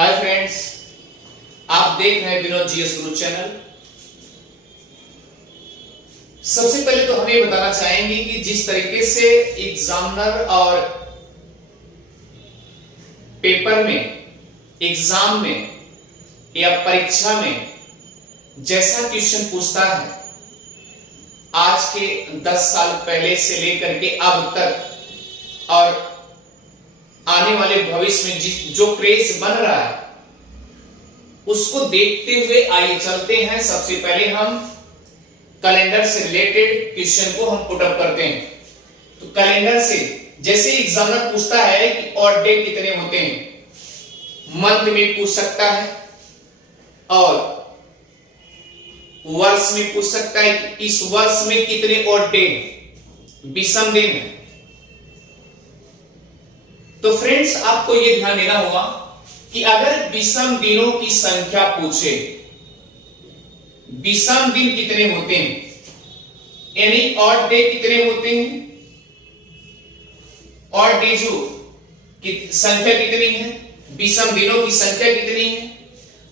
Hi friends, आप देख रहे हैं विनोद जीएस गुरु चैनल। सबसे पहले तो हम ये बताना चाहेंगे कि जिस तरीके से एग्जामिनर और पेपर में, एग्जाम में या परीक्षा में जैसा क्वेश्चन पूछता है, आज के 10 साल पहले से लेकर के अब तक और आने वाले भविष्य में जो क्रेज बन रहा है, उसको देखते हुए आइए चलते हैं। सबसे पहले हम कैलेंडर से रिलेटेड क्वेश्चन को हम पुट अप करते हैं। तो कैलेंडर से जैसे एग्जामिनर पूछता है कि ऑड डे कितने होते हैं, मंथ में पूछ सकता है और वर्ष में पूछ सकता है कि इस वर्ष में कितने ऑड डे, विषम दिन है। तो फ्रेंड्स, आपको यह ध्यान देना होगा कि अगर विषम दिनों की संख्या पूछे, विषम दिन कितने होते हैं, यानी ऑड डे कितने होते हैं, ऑड डे जो संख्या कितनी है, विषम दिनों की संख्या कितनी है,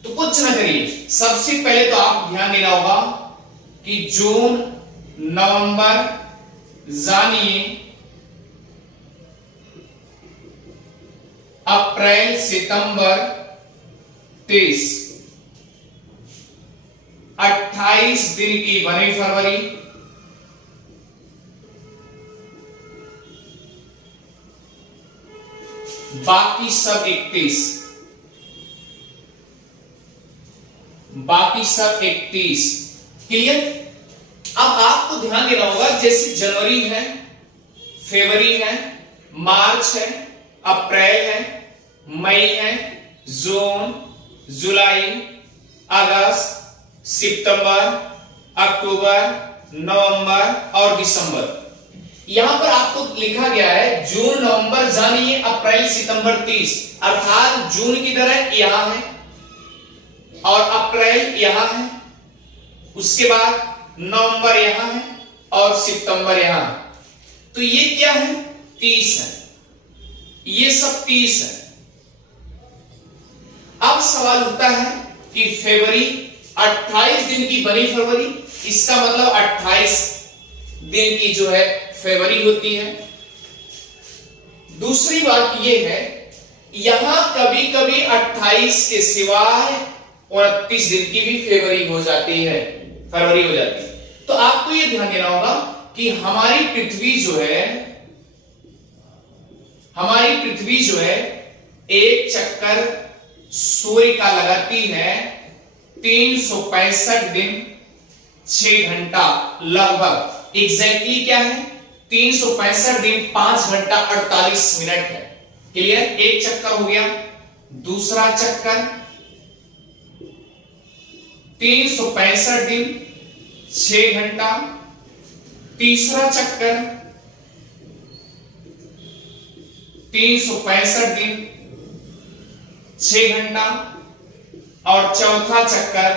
तो कुछ ना करिए। सबसे पहले तो आप ध्यान देना होगा कि जून, नवंबर, जानिए, अप्रैल, सितंबर, 23, 28 दिन की बनी फरवरी, बाकी सब 31, बाकी सब 31। क्लियर? अब आपको ध्यान देना होगा, जैसे जनवरी है, फरवरी है, मार्च है, अप्रैल है, मई है, जून, जुलाई, अगस्त, सितंबर, अक्टूबर, नवंबर और दिसंबर। यहां पर आपको लिखा गया है जून, नवंबर, जानिए, अप्रैल, सितंबर, 30, अर्थात जून की तरह यहां है और अप्रैल यहां है, उसके बाद नवंबर यहां है और सितंबर यहां है। तो ये क्या है? 30 है, ये सब 30 है। अब सवाल उठता है कि फरवरी, 28 दिन की बनी फरवरी, इसका मतलब 28 दिन की जो है फरवरी होती है। दूसरी बात यह है, यहां कभी कभी 28 के सिवाय 29 दिन की भी फरवरी हो जाती है। तो आपको यह ध्यान देना होगा कि हमारी पृथ्वी जो है एक चक्कर सूर्य का लगाती है 365 दिन 6 घंटा लगभग। एग्जैक्टली क्या है? 365 दिन 5 घंटा 48 मिनट है। क्लियर? एक चक्कर हो गया। दूसरा चक्कर 365 दिन 6 घंटा। तीसरा चक्कर 365 दिन 6 घंटा और चौथा चक्कर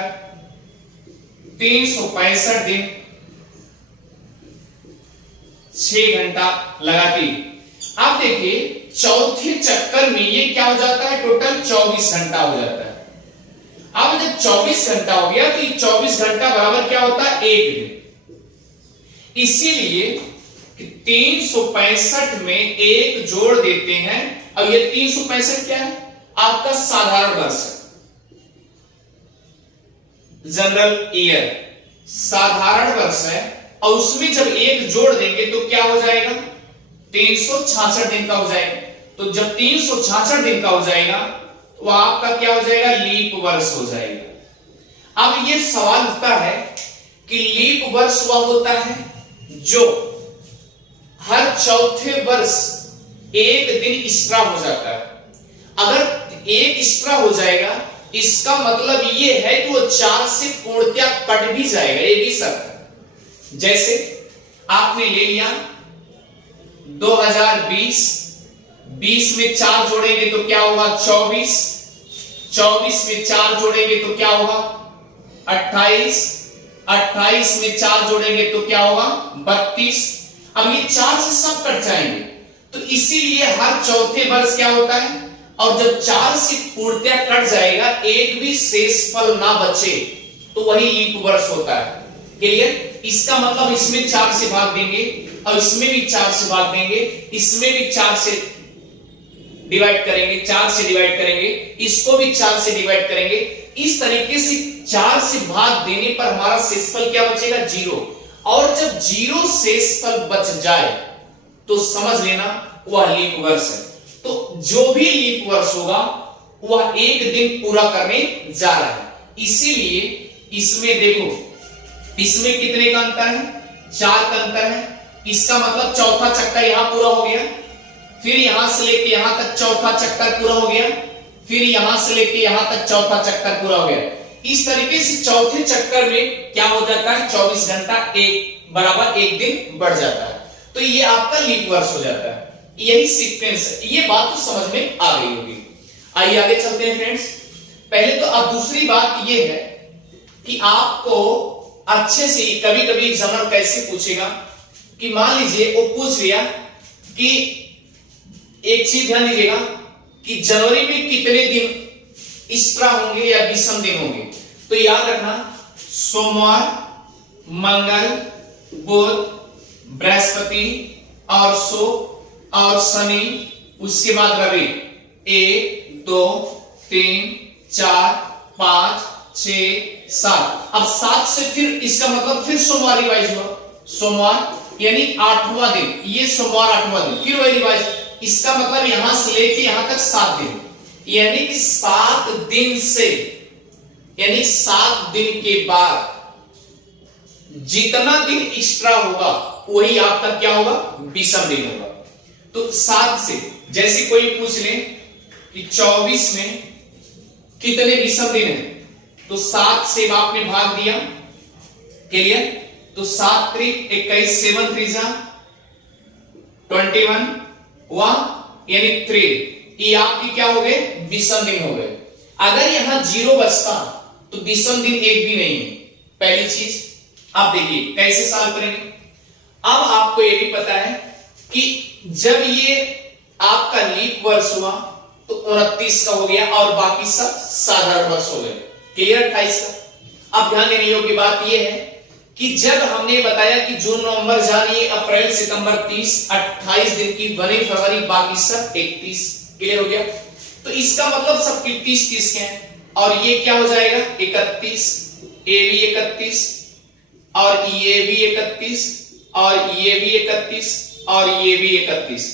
365 दिन 6 घंटा लगाती। आप देखिए, चौथे चक्कर में ये क्या हो जाता है? टोटल 24 घंटा हो जाता है। अब जब 24 घंटा हो गया तो 24 घंटा बराबर क्या होता है? एक दिन। इसीलिए 365 में एक जोड़ देते हैं। अब ये 365 क्या है? आपका साधारण वर्ष है, जनरल ईयर, साधारण वर्ष है। और उसमें जब एक जोड़ देंगे तो क्या हो जाएगा? 366 दिन का हो जाएगा। तो जब 366 दिन का हो जाएगा तो आपका क्या हो जाएगा? लीप वर्ष हो जाएगा। अब ये सवाल उठता है कि लीप वर्ष वह होता है जो हर चौथे वर्ष एक दिन एक्स्ट्रा हो जाता है। अगर एक एक्स्ट्रा हो जाएगा, इसका मतलब ये है कि वो 4 से पूर्णतया कट भी जाएगा। ये भी शर्त है। जैसे आपने ले लिया 2020, 20 में 4 जोड़ेंगे तो क्या होगा? 24, 24 में 4 जोड़ेंगे तो क्या होगा? 28, 28 में 4 जोड़ेंगे तो क्या होगा? 32। अब ये 4 से सब कट जाएंगे, तो इसीलिए हर चौथे वर्ष क्या होता है? और जब 4 से पूर्णतया कट जाएगा, एक भी शेषफल ना बचे, तो वही लीप वर्ष होता है। क्लियर? इसका मतलब इसमें 4 से भाग देंगे और इसमें भी 4 से भाग देंगे, इसमें भी 4 से डिवाइड करेंगे, 4 से डिवाइड करेंगे, इसको भी 4 से डिवाइड करेंगे। इस तरीके से 4 से भाग देने पर हमारा शेषफल क्या बचेगा? 0। और जब 0 शेषफल बच जाए तो समझ लेना वह लीप वर्ष है। तो जो भी लीप वर्ष होगा वह एक दिन पूरा करने जा रहा है। इसीलिए इसमें देखो, इसमें कितने का अंतर है? 4 का अंतर है। इसका मतलब चौथा चक्कर यहां पूरा हो गया, फिर यहां से लेके यहां तक चौथा चक्कर पूरा हो गया, फिर यहां से लेके यहां तक चौथा चक्कर पूरा हो गया। इस तरीके से चौथे चक्कर में क्या हो जाता है? 24 घंटा एक बराबर एक दिन बढ़ जाता है। तो ये आपका लीप वर्ष हो जाता है। यही सीक्वेंस है। ये बात तो समझ में आ गई होगी। आइए आगे चलते हैं फ्रेंड्स। पहले तो अब दूसरी बात ये है कि आपको अच्छे से, कभी कभी एग्जामिनर कैसे पूछेगा कि मान लीजिए वो पूछ लिया कि एक चीज ध्यान दीजिएगा कि जनवरी में कितने दिन एक्स्ट्रा होंगे या विषम दिन होंगे। तो याद रखना, सोमवार, मंगल, बुध, बृहस्पति और शुक्र और शनि, उसके बाद रवि। 1 2 3 4 5 6 7। अब 7 से फिर इसका मतलब फिर सोमवार रिवाइज हुआ, सोमवार यानी 8वां दिन, ये सोमवार 8वां दिन, फिर वही रिवाइज। इसका मतलब यहां से लेके यहां तक 7 दिन, यानी कि 7 दिन से, यानी 7 दिन के बाद जितना दिन एक्स्ट्रा होगा वही आपका क्या होगा? विषम दिन होगा। तो 7 से, जैसे कोई पूछ ले कि 24 में कितने विषम दिन है, तो 7 से आपने भाग दिया। क्लियर? तो 7 3 21, 7 3 21 हुआ, यानी 3। ये आपकी क्या हो गए? विषम दिन हो गए। अगर यहां 0 बचता तो विषम दिन एक भी नहीं है। पहली चीज आप देखिए कैसे सॉल्व करेंगे। अब आपको यह भी पता है कि जब ये आपका लीप वर्ष हुआ तो 29 का हो गया और बाकी सब साधारण वर्ष हो गए। क्लियर? 28 का। अब ध्यान देने योग्य बात यह है कि जब हमने बताया कि जून, नवंबर, जनवरी, अप्रैल, सितंबर 30, 28 दिन की बनी, फरवरी बाकी सब 31। क्लियर हो गया? तो इसका मतलब सब 30 के हैं और ये क्या हो जाएगा? 31, ये भी 31 और ये भी 31 और ये भी 31 और ये भी 31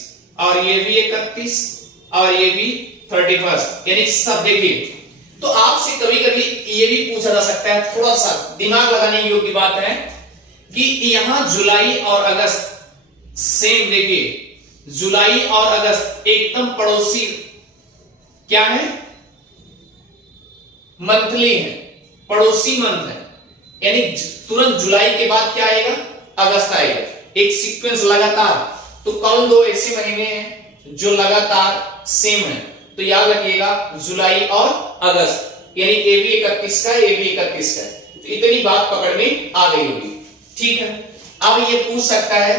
और ये भी 31 और ये भी 31, यानी सब देखिए। तो आपसे कभी कभी ये भी पूछा जा सकता है, थोड़ा सा दिमाग लगाने योग्य बात है कि यहां जुलाई और अगस्त सेम, देखिए जुलाई और अगस्त एकदम पड़ोसी क्या है? मंथली है, पड़ोसी मंथ है, यानी तुरंत जुलाई के बाद क्या आएगा? अगस्त आएगा। एक सीक्वेंस लगातार। तो कौन दो ऐसे महीने हैं जो लगातार सेम है? तो याद रखिएगा जुलाई और अगस्त, यानी ये भी 31 का, ये भी 31 का। तो इतनी बात पकड़ में आ गई होगी। ठीक है? अब ये पूछ सकता है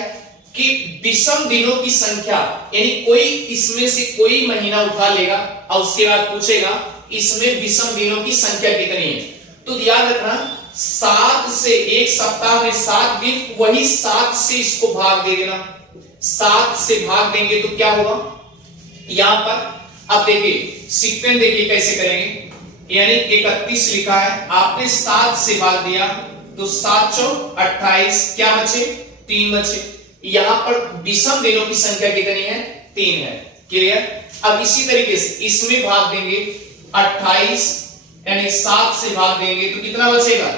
कि विषम दिनों की संख्या, यानी कोई इसमें से कोई महीना उठा लेगा और उसके बाद पूछेगा इसमें विषम दिनों की संख्या कितनी है। तो याद रखना 7 से, एक सप्ताह में 7 दिन, वही 7 से इसको भाग दे देना। 7 से भाग देंगे तो क्या होगा? यहां पर अब देखिए सीक्वेंस देखिए कैसे करेंगे, यानी 31 लिखा है, आपने 7 से भाग दिया तो 7 चौक 28, क्या बचे? 3 बचे। यहां पर विषम दिनों की संख्या कितनी है? 3 है। क्लियर? अब इसी तरीके से इसमें भाग देंगे 28, यानी 7 से भाग देंगे तो कितना बचेगा?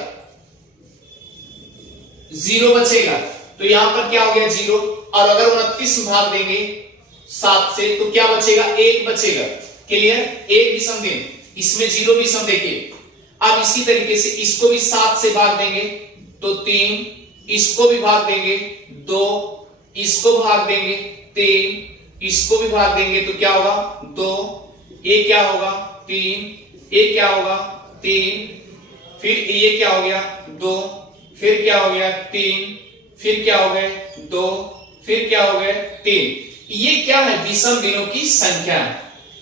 0 बचेगा। तो यहां पर क्या हो गया? 0। और अगर 29 में भाग देंगे 7 से तो क्या बचेगा? 1 बचेगा। क्लियर? 1 विषम दिन, इसमें 0 विषम। देखिए अब इसी तरीके से इसको भी 7 से भाग देंगे तो 3, इसको भी भाग देंगे 2, इसको भाग देंगे 3, इसको भी भाग देंगे तो क्या होगा? 2, ये क्या होगा? 3, ये क्या होगा? 3, फिर ये क्या हो गया? 2, फिर क्या हो गया? 3, फिर क्या हो गए? 2, फिर क्या हो गए? 3। ये क्या है? विषम दिनों की संख्या है।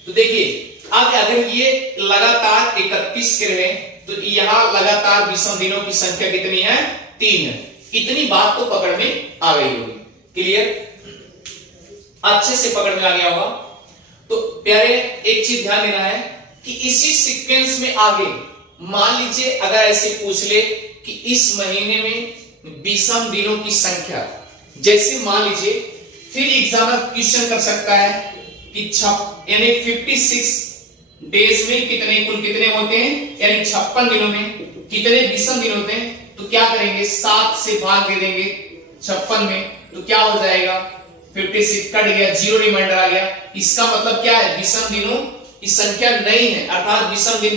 तो देखिए अब अगर ये लगातार 31 के रहे तो यहाँ लगातार विषम दिनों की संख्या कितनी है? 3 है। इतनी बात तो पकड़ में आ गई होगी। क्लियर? अच्छे से पकड़ में आ गया होगा। तो प्यारे एक चीज ध्यान देना है कि इसी सीक्वेंस में आगे मान लीजिए अगर ऐसे पूछ ले कि इस महीने में विषम दिनों की संख्या, जैसे मान लीजिए फिर एग्जामिनर क्वेश्चन कर सकता है कि यानी 56 डेज में कुल कितने होते हैं, यानी 56 दिनों में कितने विषम दिन होते हैं। तो क्या करेंगे, 7 से भाग दे देंगे 56 में, तो क्या हो जाएगा 56 कट गया, 0 रिमाइंडर आ गया। इसका मतलब क्या है, विषम दिनों की संख्या नहीं है, अर्थात विषम दिन